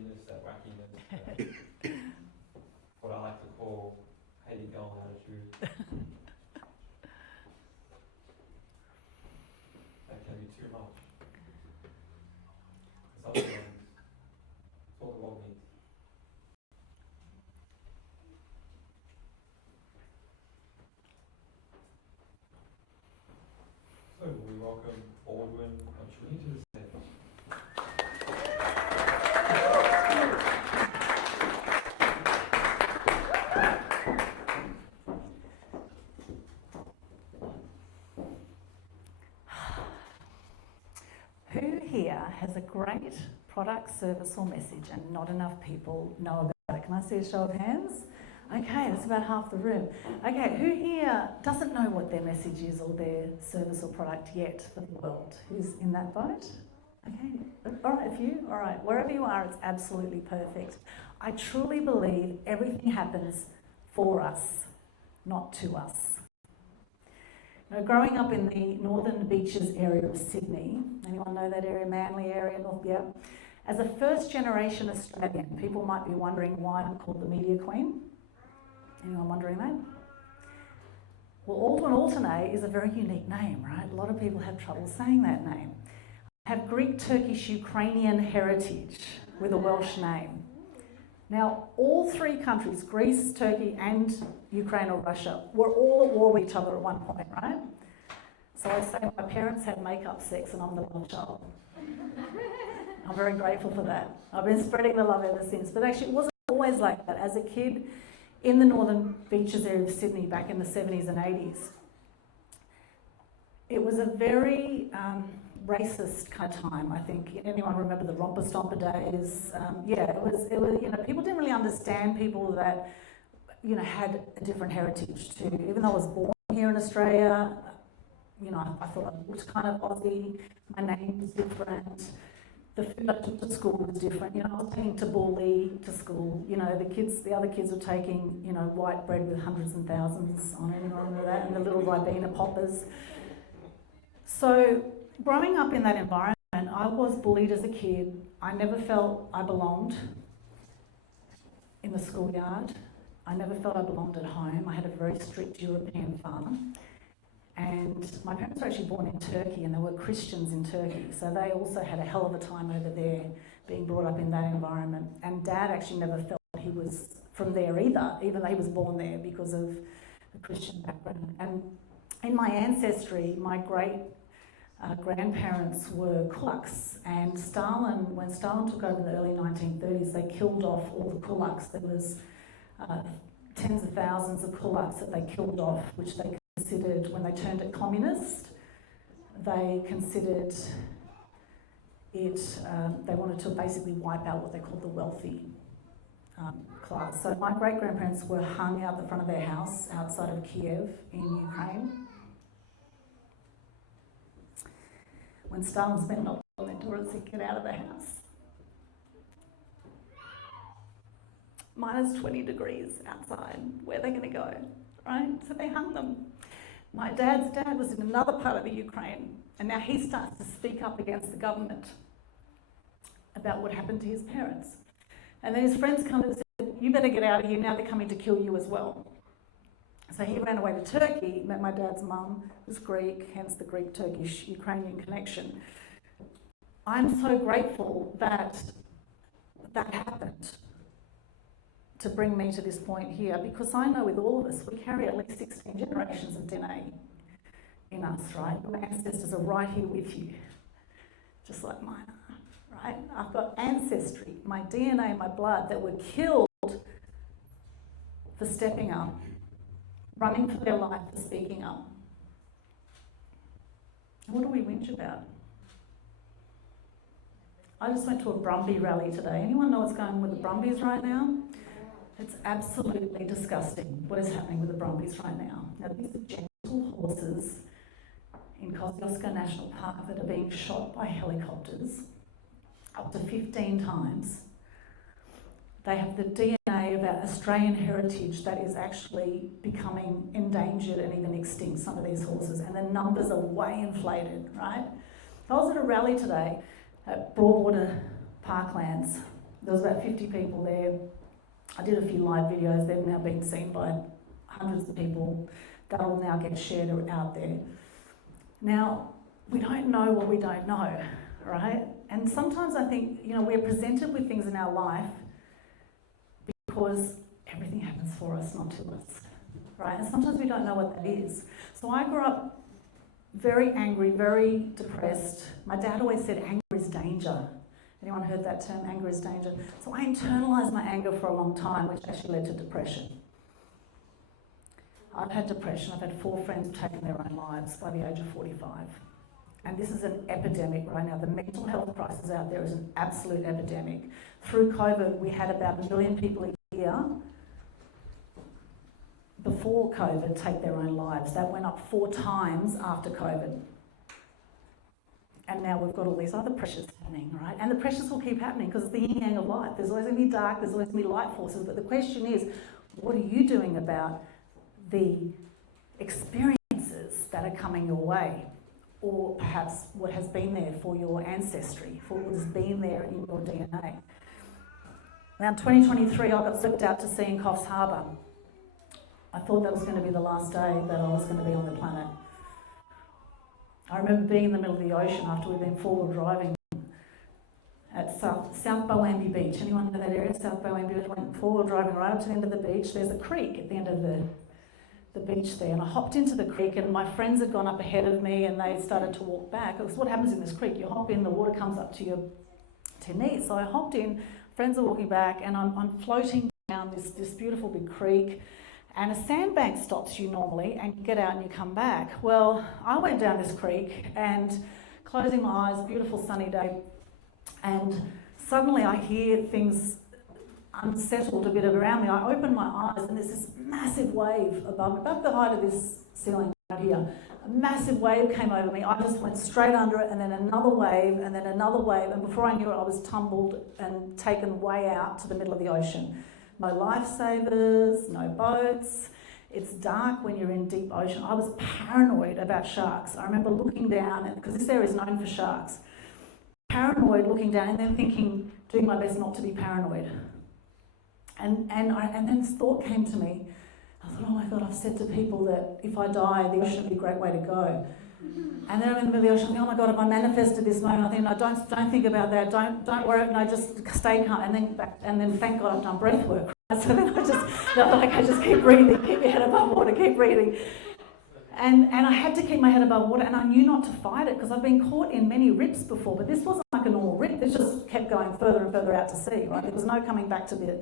silliness, that wackiness, what I like to call Hayley Gold attitude. That can be too much. It's all the world needs. It's all the world needs. So we welcome Aldwyn to the stage. Who here has a great product, service or message and not enough people know about it? Can I see a show of hands? Okay, that's about half the room. Okay, who here doesn't know what their message is or their service or product yet for the world? Who's in that boat? Okay, all right, a few? All right, wherever you are, it's absolutely perfect. I truly believe everything happens for us, not to us. Now, growing up in the Northern Beaches area of Sydney, anyone know that area, Manly area, North, yeah? As a first generation Australian, people might be wondering why I'm called the Media Queen. Anyone wondering that? Well, Aldwyn Alternate is a very unique name, right? A lot of people have trouble saying that name. I have Greek, Turkish, Ukrainian heritage with a Welsh name. Now, all three countries, Greece, Turkey and Ukraine or Russia, were all at war with each other at one point, right? So I say my parents had make-up sex and I'm the love child. I'm very grateful for that. I've been spreading the love ever since. But actually, it wasn't always like that. As a kid, in the Northern Beaches area of Sydney back in the 70s and 80s, it was a very racist kind of time, I think. Anyone remember the romper stomper days? It was, you know, people didn't really understand people that, you know, had a different heritage too. Even though I was born here in Australia, you know, I thought I looked kind of Aussie, my name was different. The food I took to school was different. You know, I was taking tabbouleh to school. You know, the other kids were taking, you know, white bread with hundreds and thousands on it. Anyone remember that? And the little Ribena poppers. So, growing up in that environment, I was bullied as a kid. I never felt I belonged in the schoolyard. I never felt I belonged at home. I had a very strict European father. And my parents were actually born in Turkey and they were Christians in Turkey. So they also had a hell of a time over there being brought up in that environment. And Dad actually never felt he was from there either, even though he was born there because of the Christian background. And in my ancestry, my great grandparents were kulaks. And Stalin, when Stalin took over in the early 1930s, they killed off all the kulaks. There was tens of thousands of kulaks that they killed off, which they considered, when they turned it communist, they considered it, they wanted to basically wipe out what they called the wealthy class. So my great-grandparents were hung out the front of their house outside of Kiev in Ukraine. When Stalin's men knocked on their door and said, "Get out of the house." Minus 20 degrees outside, where are they going to go, right? So they hung them. My dad's dad was in another part of the Ukraine, and now he starts to speak up against the government about what happened to his parents. And then his friends come and said, "You better get out of here, now they're coming to kill you as well." So he ran away to Turkey, met my dad's mum, was Greek, hence the Greek-Turkish-Ukrainian connection. I'm so grateful that that happened to bring me to this point here, because I know with all of us, we carry at least 16 generations of DNA in us, right? Your ancestors are right here with you, just like mine are, right? I've got ancestry, my DNA, my blood, that were killed for stepping up, running for their life, for speaking up. And what do we whinge about? I just went to a Brumby rally today. Anyone know what's going on with the Brumbies right now? It's absolutely disgusting what is happening with the Brumbies right now. Now, these are gentle horses in Kosciuszko National Park that are being shot by helicopters up to 15 times. They have the DNA of our Australian heritage that is actually becoming endangered and even extinct, some of these horses, and the numbers are way inflated, right? I was at a rally today at Broadwater Parklands There was about 50 people there. I did a few live videos. They've now been seen by hundreds of people. That'll now get shared out there. Now, we don't know what we don't know, right? And sometimes I think, we're presented with things in our life because everything happens for us, not to us, right? And sometimes we don't know what that is. So I grew up very angry, very depressed. My dad always said anger is danger. Anyone heard that term, anger is danger? So I internalised my anger for a long time, which actually led to depression. I've had depression. I've had 4 friends taking their own lives by the age of 45. And this is an epidemic right now. The mental health crisis out there is an absolute epidemic. Through COVID, we had about 1 million people a year before COVID take their own lives. That went up 4 times after COVID. And now we've got all these other pressures happening, right? And the pressures will keep happening because it's the yin yang of life. There's always going to be dark, there's always going to be light forces. But the question is, what are you doing about the experiences that are coming your way? Or perhaps what has been there for your ancestry, for what has been there in your DNA. Now in 2023, I got slipped out to sea in Coffs Harbour. I thought that was going to be the last day that I was going to be on the planet. I remember being in the middle of the ocean after we'd been forward driving at South Boambi Beach. Anyone know that area? South Boambi Beach. Went forward driving right up to the end of the beach. There's a creek at the end of the beach there, and I hopped into the creek, and my friends had gone up ahead of me and they started to walk back. Because what happens in this creek, you hop in, the water comes up to your knees. So I hopped in, friends are walking back, and I'm floating down this beautiful big creek, and a sandbank stops you normally, and you get out and you come back. Well, I went down this creek and closing my eyes, beautiful sunny day, and suddenly I hear things unsettled a bit around me. I open my eyes and there's this massive wave above me, about the height of this ceiling right here. A massive wave came over me. I just went straight under it, and then another wave, and then another wave, and before I knew it, I was tumbled and taken way out to the middle of the ocean. No lifesavers, no boats. It's dark when you're in deep ocean. I was paranoid about sharks. I remember looking down, because this area is known for sharks. Paranoid, looking down, and then thinking, doing my best not to be paranoid. And then this thought came to me. I thought, oh my God, I've said to people that if I die, the ocean would be a great way to go. And then I'm in the middle of the ocean, oh my God, if I manifested this moment, I think, no, don't think about that, don't worry, no, just stay calm. And then thank God I've done breath work. So then I just keep breathing, keep your head above water, keep breathing. And I had to keep my head above water, and I knew not to fight it because I've been caught in many rips before, but this wasn't like a normal rip. This just kept going further and further out to sea, right? There was no coming back to the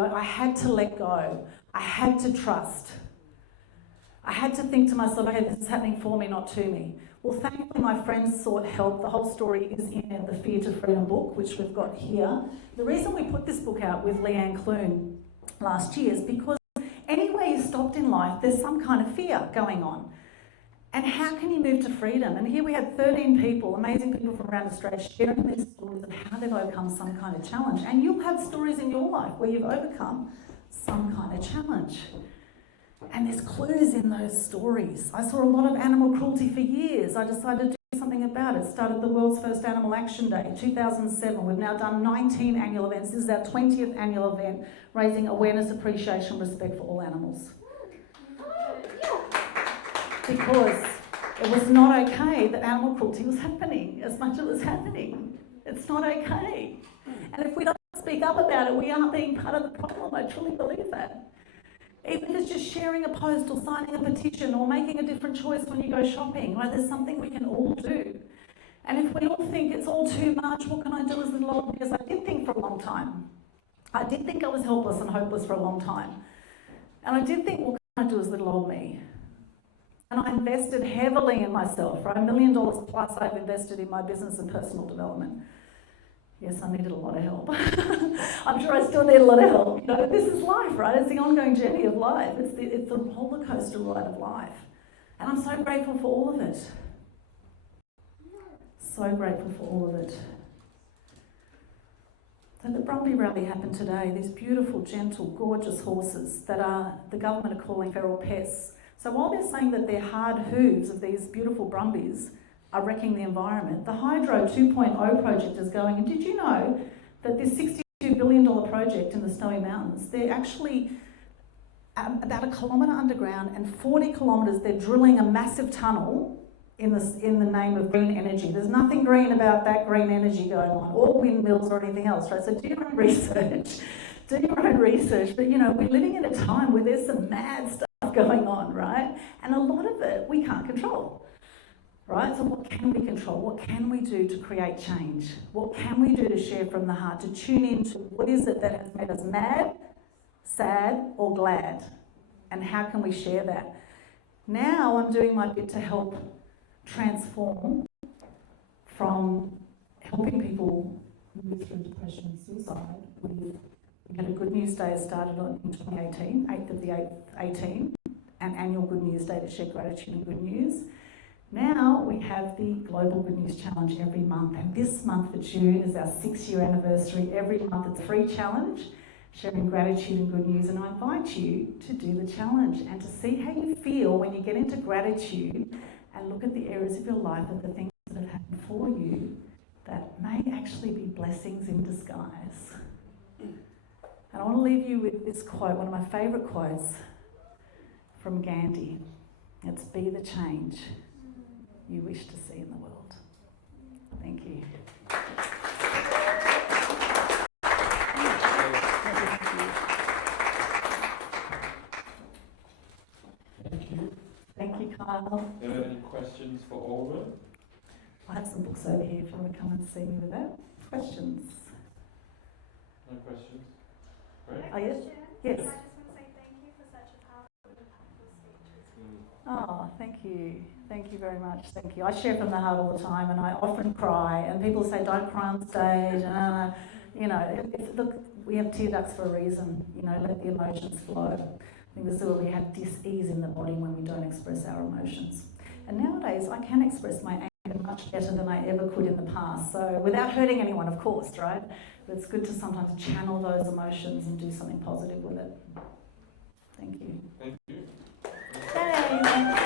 I had to let go. I had to trust. I had to think to myself, okay, this is happening for me, not to me. Well, thankfully, my friends sought help. The whole story is in the Fear to Freedom book, which we've got here. The reason we put this book out with Leanne Clune last year is because anywhere you stopped in life, there's some kind of fear going on. And how can you move to freedom? And here we had 13 people, amazing people from around Australia, sharing their stories of how they've overcome some kind of challenge. And you'll have stories in your life where you've overcome some kind of challenge. And there's clues in those stories. I saw a lot of animal cruelty for years. I decided to do something about it. Started the world's first Animal Action Day in 2007. We've now done 19 annual events. This is our 20th annual event, raising awareness, appreciation, respect for all animals. Because it was not okay that animal cruelty was happening as much as it was happening. It's not okay. And if we don't speak up about it, we aren't being part of the problem. I truly believe that. Even if it's just sharing a post or signing a petition or making a different choice when you go shopping, right? There's something we can all do. And if we all think it's all too much, what can I do as little old me? As I did think for a long time. I did think I was helpless and hopeless for a long time. And I did think, what can I do as little old me? And I invested heavily in myself, right? $1 million plus I've invested in my business and personal development. Yes, I needed a lot of help. I'm sure I still need a lot of help. You know, this is life, right? It's the ongoing journey of life. It's the roller coaster ride of life. And I'm so grateful for all of it. So grateful for all of it. So the Brumby Rally happened today. These beautiful, gentle, gorgeous horses that the government are calling feral pests. So while they're saying that their hard hooves of these beautiful Brumbies are wrecking the environment, the Hydro 2.0 project is going, and did you know that this $62 billion project in the Snowy Mountains. They're actually about 1 kilometre underground, and 40 kilometres they're drilling a massive tunnel in the name of green energy. There's nothing green about that green energy going on, or windmills or anything else, right? So do your own research. Do your own research. But, you know, we're living in a time where there's some mad stuff going on, right? And a lot of it we can't control. Right? So what can we control? What can we do to create change? What can we do to share from the heart, to tune into what is it that has made us mad, sad, or glad? And how can we share that? Now I'm doing my bit to help transform from helping people move through depression and suicide. We had a Good News Day started in 2018, 8th of the 8th, 18, an annual Good News Day to share gratitude and good news. Now we have the Global Good News Challenge every month, and this month for June is our 6-year anniversary. Every month it's a free challenge, sharing gratitude and good news, and I invite you to do the challenge and to see how you feel when you get into gratitude and look at the areas of your life and the things that have happened for you that may actually be blessings in disguise. And I want to leave you with this quote, one of my favourite quotes from Gandhi. It's, "Be the change you wish to see in the world." Thank you. Thank you. Thank you, Kyal. Are there any questions for Aldwyn? I have some books over here if you want to come and see me with that. Questions? No questions? Great. Oh, yes? Yes. I just want to say thank you for such a powerful and impactful speech. Oh, thank you. Thank you very much. Thank you. I share from the heart all the time, and I often cry. And people say, "Don't cry on stage." And you know, look, we have tear ducts for a reason. You know, let the emotions flow. I think this is where we have dis-ease in the body when we don't express our emotions. And nowadays, I can express my anger much better than I ever could in the past. So without hurting anyone, of course, right? But it's good to sometimes channel those emotions and do something positive with it. Thank you. Thank you. Yay!